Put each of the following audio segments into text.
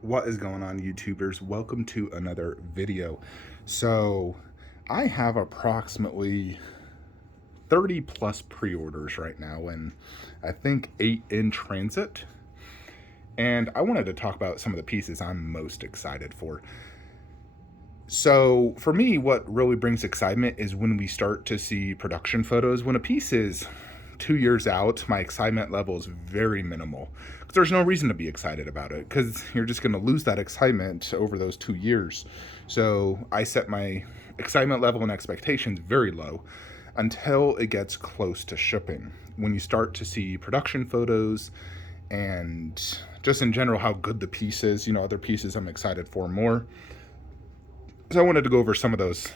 What is going on, YouTubers? Welcome to another video. So I have approximately 30 plus pre-orders right now, and I think 8 in transit. And I wanted to talk about some of the pieces I'm most excited for. So for me, what really brings excitement is when we start to see production photos. When a piece is 2 years out, my excitement level is very minimal, because there's no reason to be excited about it, because you're just going to lose that excitement over those 2 years. So I set my excitement level and expectations very low until it gets close to shipping. When you start to see production photos and just in general how good the piece is, other pieces I'm excited for more. So I wanted to go over some of those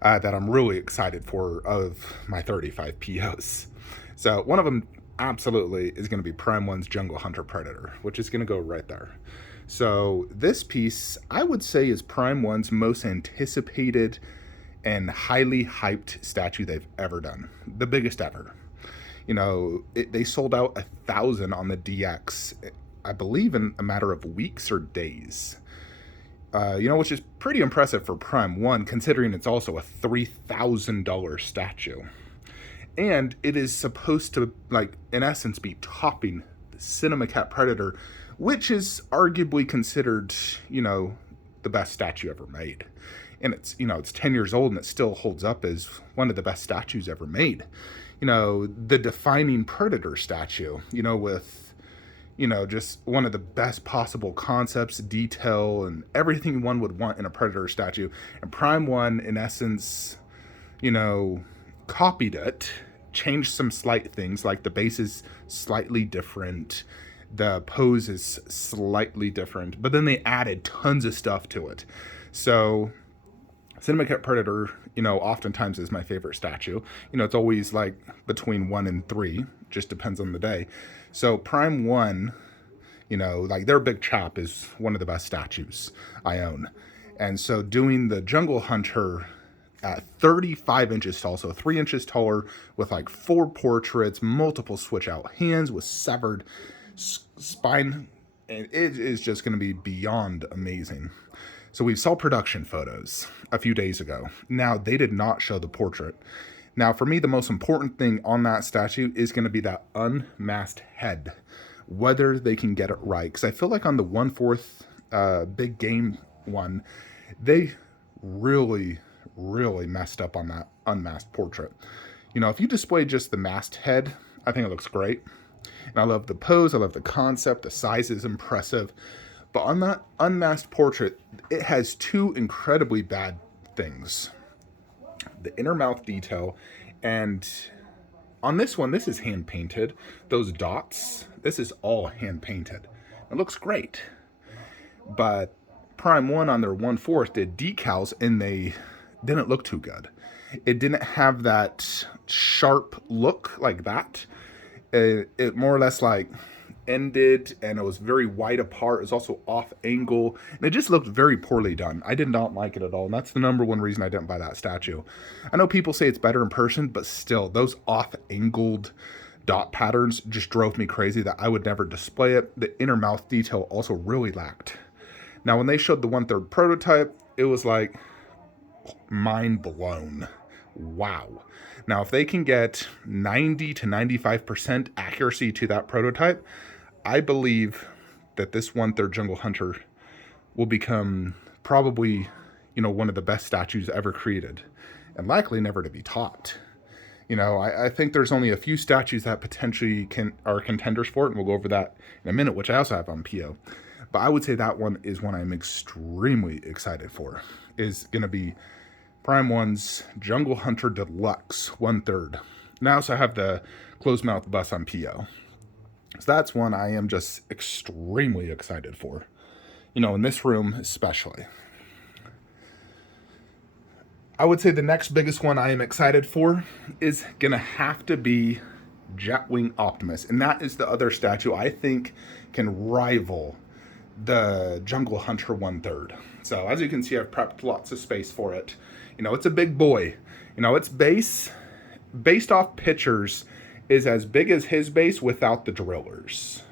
that I'm really excited for of my 35 POs. So one of them absolutely is going to be Prime One's Jungle Hunter Predator, which is going to go right there. So this piece, I would say, is Prime One's most anticipated and highly hyped statue they've ever done. The biggest ever. They sold out 1,000 on the DX, I believe, in a matter of weeks or days. Which is pretty impressive for Prime 1, considering it's also a $3,000 statue. And it is supposed to, in essence, be topping the Cinema Cat Predator, which is arguably considered, the best statue ever made. And it's 10 years old and it still holds up as one of the best statues ever made. The defining Predator statue, with just one of the best possible concepts, detail, and everything one would want in a Predator statue. And Prime 1, in essence, copied it, changed some slight things, like the base is slightly different, the pose is slightly different, but then they added tons of stuff to it. So Cinema Cat Predator, oftentimes is my favorite statue. It's always like between 1 and 3, just depends on the day. So Prime 1, their Big Chop is one of the best statues I own. And so doing the Jungle Hunter at 35 inches tall, so 3 inches taller, with 4 portraits, multiple switch out hands with severed spine, and it is just going to be beyond amazing. So we saw production photos a few days ago. Now, they did not show the portrait. Now, for me, the most important thing on that statue is going to be that unmasked head, whether they can get it right. Because I feel like on the 1/4 big game one, they really, really messed up on that unmasked portrait. If you display just the masked head, I think it looks great. And I love the pose, I love the concept, the size is impressive. But on that unmasked portrait, it has two incredibly bad things. The inner mouth detail, and on this one, this is hand painted. Those dots, this is all hand painted. It looks great. But Prime 1 on their 1/4 did decals, and they didn't look too good. It didn't have that sharp look like that. It more or less ended, and it was very wide apart. It was also off angle, and it just looked very poorly done. I did not like it at all, and that's the number one reason I didn't buy that statue. I know people say it's better in person, but still, those off angled dot patterns just drove me crazy that I would never display it. The inner mouth detail also really lacked. Now, when they showed the 1/3 prototype, it was mind blown. Wow. Now, if they can get 90 to 95% accuracy to that prototype, I believe that this 1/3 Jungle Hunter will become probably, one of the best statues ever created, and likely never to be topped. I think there's only a few statues that potentially are contenders for it, and we'll go over that in a minute, which I also have on PO. But I would say that one is one I'm extremely excited for, is going to be Prime 1's Jungle Hunter Deluxe 1/3. And I also have the closed mouth bus on PO. So that's one I am just extremely excited for. In this room especially. I would say the next biggest one I am excited for is going to have to be Wing Optimus. And that is the other statue I think can rival the Jungle Hunter 1/3. So as you can see, I've prepped lots of space for it. It's a big boy. Its base, based off pictures, is as big as his base without the drillers.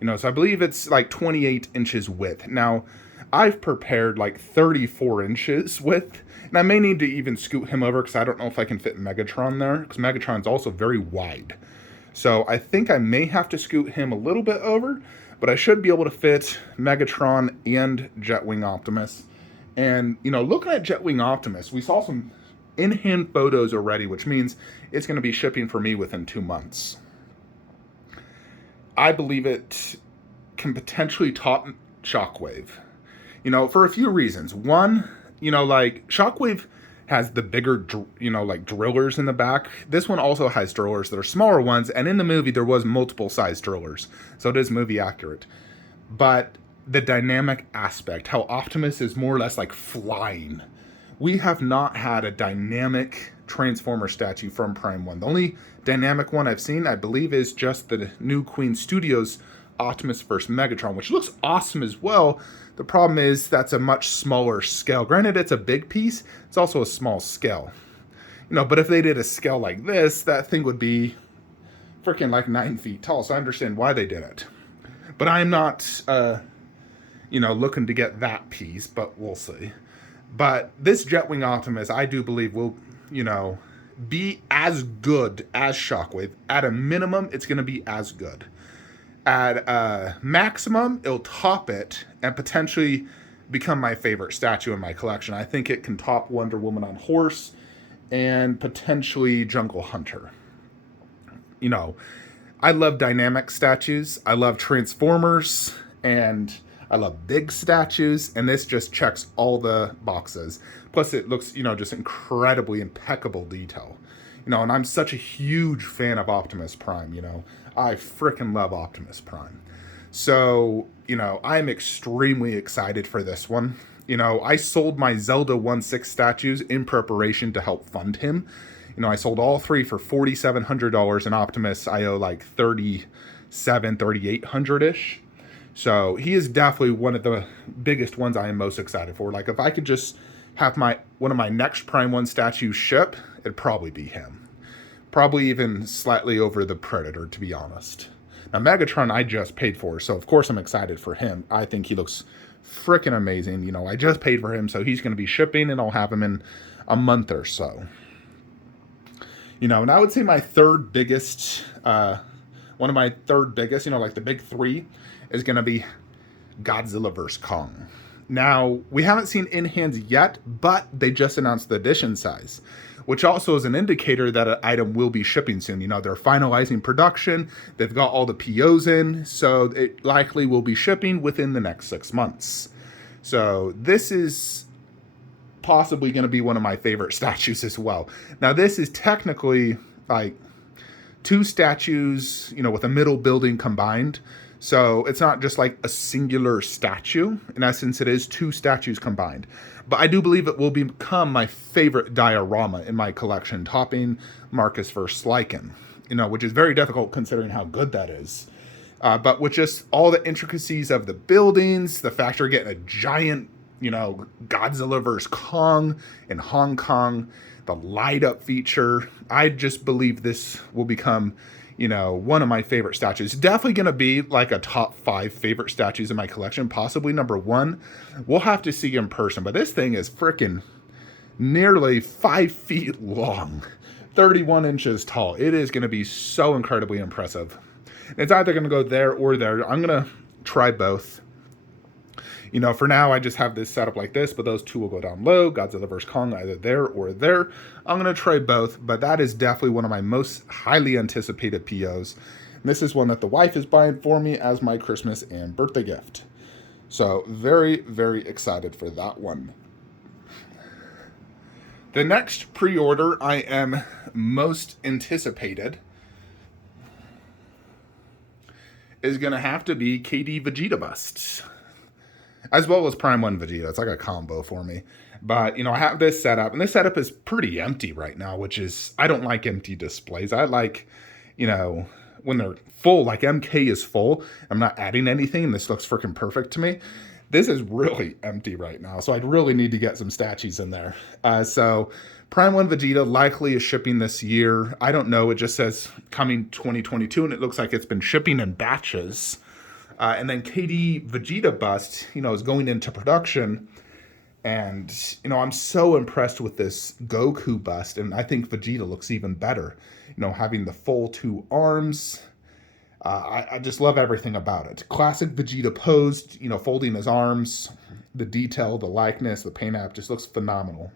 So I believe it's like 28 inches width. Now, I've prepared like 34 inches width, and I may need to even scoot him over because I don't know if I can fit Megatron there, because Megatron's also very wide. So I think I may have to scoot him a little bit over, but I should be able to fit Megatron and Wing Optimus. And, looking at Wing Optimus, we saw some in-hand photos already, which means it's going to be shipping for me within 2 months. I believe it can potentially top Shockwave, for a few reasons. One, like Shockwave has the bigger, like drillers in the back. This one also has drillers that are smaller ones, and in the movie there was multiple size drillers, so it is movie accurate. But the dynamic aspect, how Optimus is more or less like flying. We have not had a dynamic Transformer statue from Prime 1. The only dynamic one I've seen, I believe, is just the new Queen Studios Optimus vs. Megatron, which looks awesome as well. The problem is that's a much smaller scale. Granted, it's a big piece. It's also a small scale. But if they did a scale like this, that thing would be freaking like 9 feet tall. So I understand why they did it. But I'm not, looking to get that piece, but we'll see. But this Wing Optimus, I do believe will, be as good as Shockwave. At a minimum, it's going to be as good. At maximum, it'll top it and potentially become my favorite statue in my collection. I think it can top Wonder Woman on horse and potentially Jungle Hunter. I love dynamic statues. I love Transformers, and I love big statues, and this just checks all the boxes. Plus, it looks, just incredibly impeccable detail. And I'm such a huge fan of Optimus Prime, I freaking love Optimus Prime. So, I'm extremely excited for this one. I sold my Zelda 1/6 statues in preparation to help fund him. I sold all 3 for $4,700, and Optimus I owe like $3,800-ish. So he is definitely one of the biggest ones I am most excited for. Like, if I could just have one of my next Prime 1 statues ship, it'd probably be him. Probably even slightly over the Predator, to be honest. Now, Megatron I just paid for, so of course I'm excited for him. I think he looks freaking amazing. I just paid for him, so he's going to be shipping, and I'll have him in a month or so. And I would say my third biggest, like the big 3, is going to be Godzilla vs. Kong. Now, we haven't seen in-hands yet, but they just announced the edition size, which also is an indicator that an item will be shipping soon. They're finalizing production, they've got all the POs in, so it likely will be shipping within the next 6 months. So this is possibly going to be one of my favorite statues as well. Now, this is technically like 2 statues, with a middle building combined. So it's not just like a singular statue. In essence, it is 2 statues combined. But I do believe it will become my favorite diorama in my collection, topping Marcus vs. Lycan, which is very difficult considering how good that is. But with just all the intricacies of the buildings, the fact you're getting a giant, Godzilla vs. Kong in Hong Kong, the light up feature, I just believe this will become, one of my favorite statues. Definitely going to be like a top 5 favorite statues in my collection, possibly number 1. We'll have to see in person, but this thing is freaking nearly 5 feet long, 31 inches tall. It is going to be so incredibly impressive. It's either going to go there or there. I'm going to try both. For now, I just have this set up like this, but those 2 will go down low. Godzilla vs. Kong, either there or there. I'm going to try both, but that is definitely one of my most highly anticipated POs. And this is one that the wife is buying for me as my Christmas and birthday gift. So very, very excited for that one. The next pre-order I am most anticipated is going to have to be KD Vegeta busts, as well as Prime 1 Vegeta. It's like a combo for me. But, I have this setup, and this setup is pretty empty right now, which is, I don't like empty displays. I like, when they're full, like MK is full, I'm not adding anything, and this looks freaking perfect to me. This is really empty right now, so I'd really need to get some statues in there. So Prime 1 Vegeta likely is shipping this year. I don't know, it just says coming 2022, and it looks like it's been shipping in batches. And then KD Vegeta bust, is going into production. And, I'm so impressed with this Goku bust. And I think Vegeta looks even better. Having the full 2 arms. I just love everything about it. Classic Vegeta posed, folding his arms. The detail, the likeness, the paint app just looks phenomenal.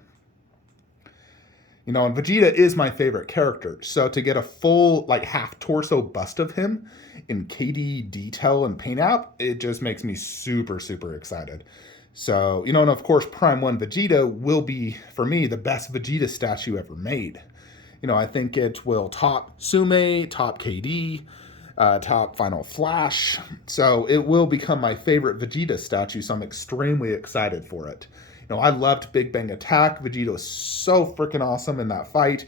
And Vegeta is my favorite character. So to get a full, half torso bust of him in KD detail and paint app, it just makes me super, super excited. So, and of course, Prime 1 Vegeta will be, for me, the best Vegeta statue ever made. I think it will top Sume, top KD, top Final Flash. So it will become my favorite Vegeta statue, so I'm extremely excited for it. I loved Big Bang Attack. Vegeta was so freaking awesome in that fight.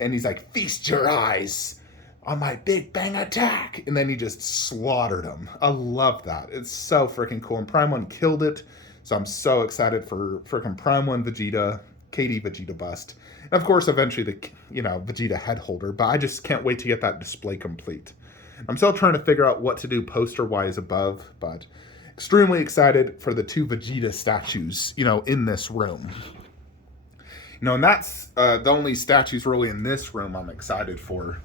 And he's like, feast your eyes on my Big Bang Attack. And then he just slaughtered him. I love that. It's so freaking cool. And Prime 1 killed it. So I'm so excited for freaking Prime 1 Vegeta, KD Vegeta bust. And of course, eventually the, Vegeta head holder. But I just can't wait to get that display complete. I'm still trying to figure out what to do poster-wise above, but extremely excited for the 2 Vegeta statues, in this room. And that's the only statues really in this room I'm excited for.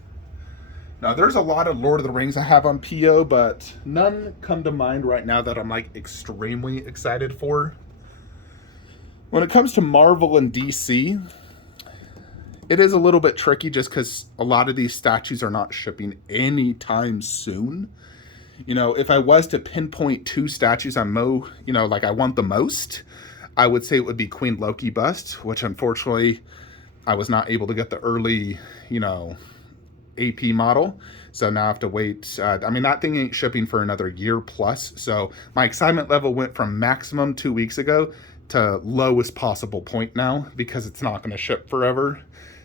Now, there's a lot of Lord of the Rings I have on PO, but none come to mind right now that I'm, extremely excited for. When it comes to Marvel and DC, it is a little bit tricky just because a lot of these statues are not shipping anytime soon. If I was to pinpoint 2 statues I want the most, I would say it would be Queen Loki bust, which unfortunately I was not able to get the early, AP model. So now I have to wait. That thing ain't shipping for another year plus. So my excitement level went from maximum 2 weeks ago to lowest possible point now because it's not going to ship forever.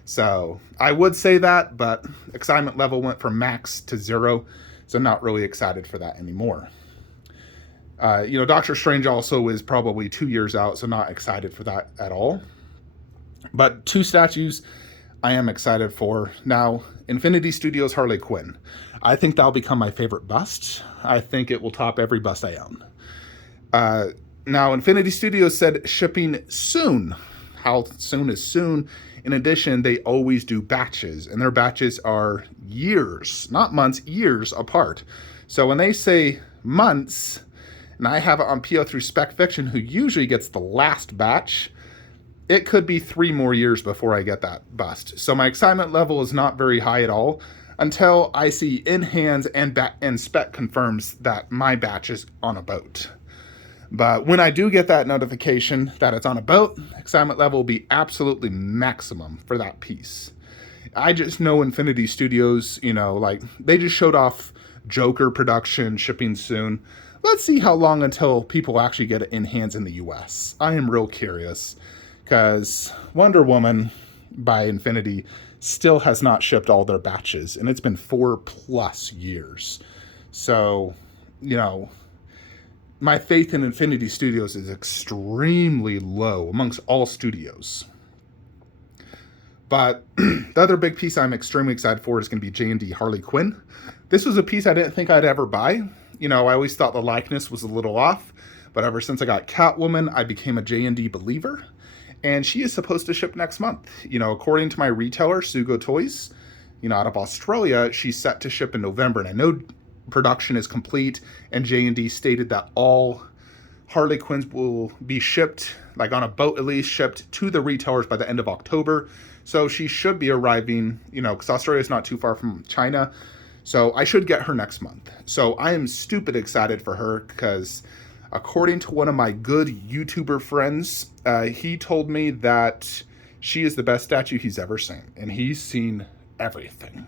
So I would say that, but excitement level went from max to 0. So not really excited for that anymore. Doctor Strange also is probably 2 years out, so not excited for that at all. But 2 statues I am excited for. Now, Infinity Studios Harley Quinn. I think that'll become my favorite bust. I think it will top every bust I own. Now, Infinity Studios said shipping soon. How soon is soon? In addition, they always do batches, and their batches are years, not months, years apart. So when they say months, and I have it on PO through Spec Fiction, who usually gets the last batch, it could be 3 more years before I get that bust. So my excitement level is not very high at all until I see in hands and Spec confirms that my batch is on a boat. But when I do get that notification that it's on a boat, excitement level will be absolutely maximum for that piece. I just know Infinity Studios, they just showed off Joker production shipping soon. Let's see how long until people actually get it in hands in the US. I am real curious because Wonder Woman by Infinity still has not shipped all their batches, and it's been 4+ years. So, my faith in Infinity Studios is extremely low amongst all studios. But the other big piece I'm extremely excited for is going to be J&D Harley Quinn. This was a piece I didn't think I'd ever buy. I always thought the likeness was a little off. But ever since I got Catwoman, I became a J&D believer. And she is supposed to ship next month. According to my retailer, Sugo Toys, out of Australia, she's set to ship in November. And I know production is complete, and J&D stated that all Harley Quinns will be shipped, on a boat at least, shipped to the retailers by the end of October. So she should be arriving, because Australia is not too far from China. So I should get her next month. So I am stupid excited for her because according to one of my good YouTuber friends, he told me that she is the best statue he's ever seen, and he's seen everything.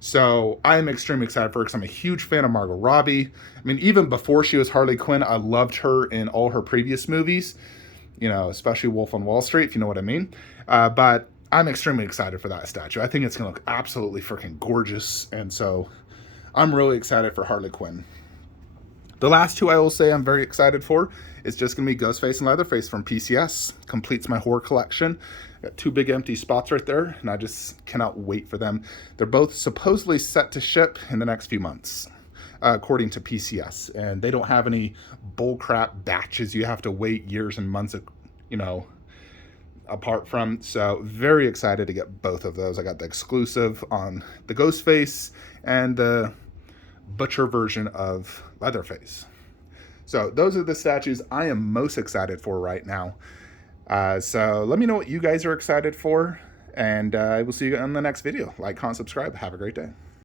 So I am extremely excited for her because I'm a huge fan of Margot Robbie. Even before she was Harley Quinn, I loved her in all her previous movies, especially Wolf on Wall Street, if you know what I mean. But I'm extremely excited for that statue. I think it's going to look absolutely freaking gorgeous, and so I'm really excited for Harley Quinn. The last 2 I will say I'm very excited for is just going to be Ghostface and Leatherface from PCS. Completes my horror collection. Got 2 big empty spots right there, and I just cannot wait for them. They're both supposedly set to ship in the next few months. according to PCS, and they don't have any bullcrap batches you have to wait years and months, you know, apart from. So very excited to get both of those. I got the exclusive on the Ghostface and the Butcher version of Leatherface. So those are the statues I am most excited for right now. So let me know what you guys are excited for, and I will see you in the next video. Like, comment, subscribe. Have a great day.